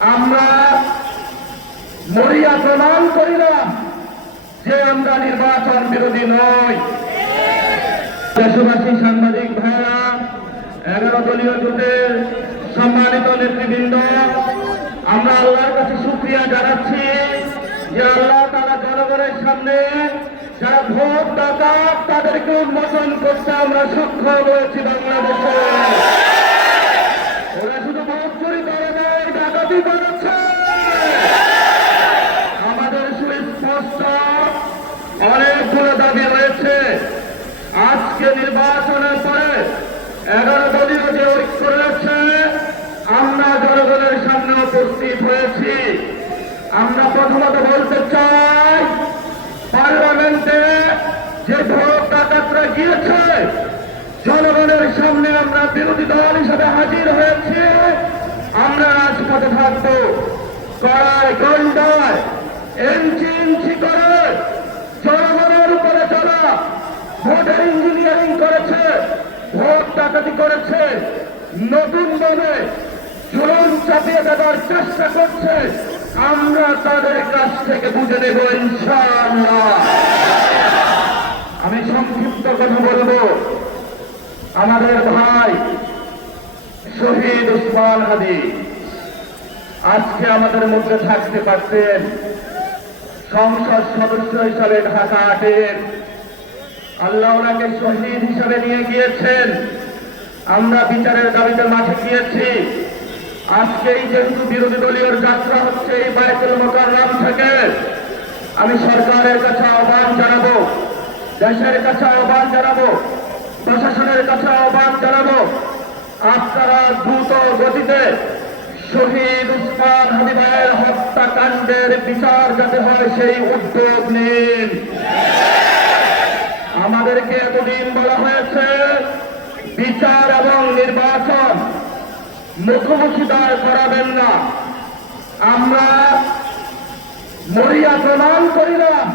আমরা মরিয়া প্রমাণ করিলাম যে আমরা নির্বাচন বিরোধী নই। দেশবাসী, সাংবাদিক ভাইরা এগারো দলীয় জোটের সম্মানিত নেতৃবৃন্দ, আমরা আল্লাহর কাছে শুক্রিয়া জানাচ্ছি যে আল্লাহ তারা জনগণের সামনে যারা ভোট দাতা তাদেরকে উন্মোচন করতে আমরা সক্ষম হয়েছি বাংলাদেশে ওরা শুধু ভোট চুরি করে নেই ডাকাতি করেছে আমাদের সুস্পষ্ট অনেকগুলো দাবি রয়েছে আজকে নির্বাচনের পরে এগারো দলীয় যে ঐক্য রয়েছে, আমরা জনগণের সামনে উপস্থিত হয়েছি। আমরা প্রথমত বলতে চাই, পার্লামেন্টে যে ভোট গিয়েছে, জনগণের সামনে আমরা বিরোধী দল হিসেবে হাজির হয়েছি। আমরা রাজপথে থাকব। কড়ায় গন্ডায় ইঞ্চি ইঞ্চি করে জনগণের উপরে চলা ভোটের ইঞ্জিনিয়ারিং করেছে ভোট ডাকাতি করেছে। নতুন ভাবে জুলুম চাপিয়ে দেওয়ার চেষ্টা করছে। আমরা তাদের কাছ থেকে বুঝে নেব আমি সংক্ষিপ্ত কথা বলব। আমাদের ভাই শহীদ উসমান হাদি আজকে আমাদের মধ্যে থাকতে পারতেন সংসদ সদস্য হিসাবে ঢাকা আটের আল্লাহ ওনাকে শহীদ হিসাবে নিয়ে গিয়েছেন। আমরা বিচারের দাবিতে মাঠে গিয়েছি। আজকেই যেহেতু বিরোধী দলীয় যাত্রা হচ্ছে এই বায়তুল মোকাররম থেকে, আমি সরকারের কাছে আহ্বান জানাব, দেশের কাছে আহ্বান জানাব, প্রশাসনের কাছে আহ্বান জানাব, আপনারা দ্রুত গতিতে শহীদ উসমান ভাইয়ের হত্যাকাণ্ডের বিচার যাতে হয় সেই উদ্যোগ নিন। আমাদেরকে এতদিন বলা হয়েছে, বিচার এবং নির্বাচন মুখোমুখি দাঁড় করাবেন না। আমরা মরিয়া প্রমাণ করিলাম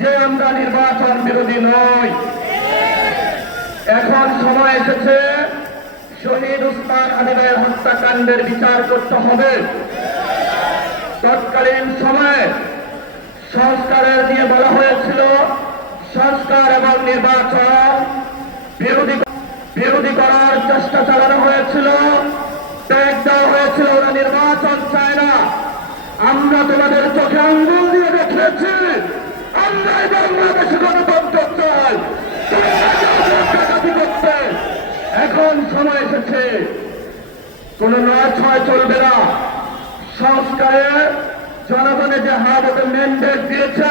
যে আমরা নির্বাচন বিরোধী নই। এখন সময় এসেছে, শহীদ উসমান আদিবাইয়ের হত্যাকাণ্ডের বিচার করতে হবে। তৎকালীন সময়ে সংস্কারের নিয়ে বলা হয়েছিল সংস্কার এবং নির্বাচন বিরোধী বিরোধী করার চেষ্টা চালানো হয়েছিল। হয়েছিল, ওরা নির্বাচন চায় না। আমরা তোমাদের চোখে আঙ্গুল দিয়ে দেখেছি আমরাই বাংলাদেশে গণতন্ত্র চাই। এখন সময় এসেছে। কোন নয় ছয় চলবে না। সংস্কারে জনগণে যে হাতে ম্যান্ডেট দিয়েছে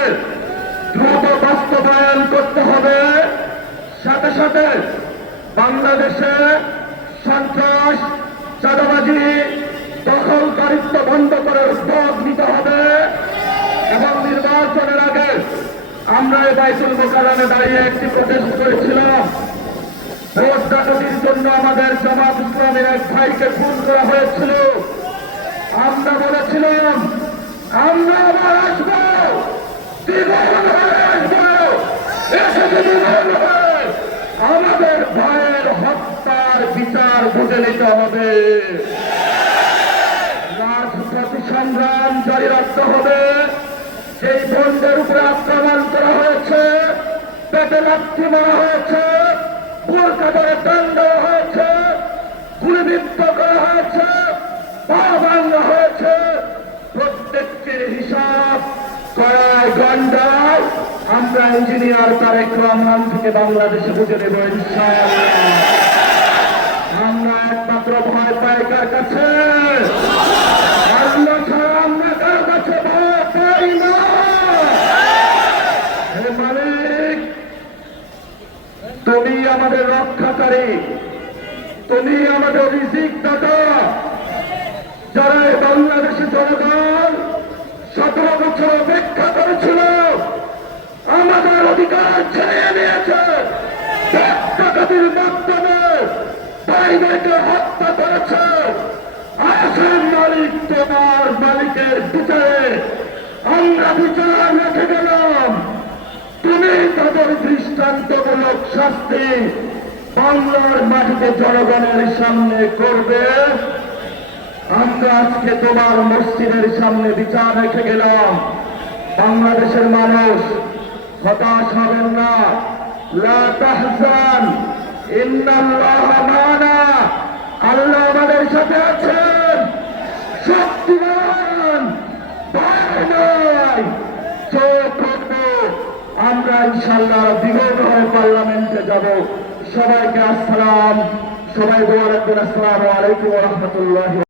সাথে সাথে বাংলাদেশে সন্ত্রাস, চাঁদাবাজি দখলকারিত্ব বন্ধ করার উদ্যোগ নিতে হবে এবং নির্বাচনের আগে আমরা এই বাইতুল মোকারণে দাঁড়িয়ে একটি প্রটেস্ট করেছিলাম। ভোট ডাকাতির জন্য আমাদের জামাত ইসলামের এক ভাইকে খুন করা হয়েছিল। আমরা বলেছিলাম, আমরা আবার আসব জীবন হয়ে আসব এসে যদি মন হয়, আমাদের ভাইয়ের হত্যার বিচার বুঝে নিতে হবে সংগ্রাম জারি রাখতে হবে। সেই বন্ধের উপরে আক্রমণ করা হয়েছে। পেটে লাঠি মারা হয়েছে। হয়েছে। গুলিবিদ্ধ করা হয়েছে। হয়েছে। হিসাব আমরা ইঞ্জিনিয়ার রহমান থেকে বাংলাদেশে বুঝে দেব ইনশাআল্লাহ আমরা একমাত্র ভয় পাই কার কাছে আল্লাহ ছাড়া আমরা কার কাছে ভয় পাই না হে মালিক তুমি আমাদের রক্ষাকারী তুমি আমাদের রিজিক দাতা। যারা এই বাংলাদেশের জনগণ সতেরো বছর অপেক্ষা করেছিল, আমাদের অধিকার ছেড়ে নিয়েছে ডাকাতির মাধ্যমে বাইরেকে হত্যা করেছে। আসেন মালিক, তোমার মালিকের বিচারে। আমরা বিচার রেখে তুমি তাদের দৃষ্টান্তমূলক শাস্তি বাংলার মাটিতে জনগণের সামনে করবে। আমরা আজকে তোমার মসজিদের সামনে বিচার রেখে গেলাম। বাংলাদেশের মানুষ হতাশ হবেন না। আল্লাহ আমাদের সাথে আছেন। শক্তিমান চোখ। আমরা ইনশাল্লাহ বিগত পার্লামেন্টে যাব। সবাইকে আসসালাম। সবাই দোয়া রাখবেন। আসসালামু আলাইকুম রহমতুল্লাহ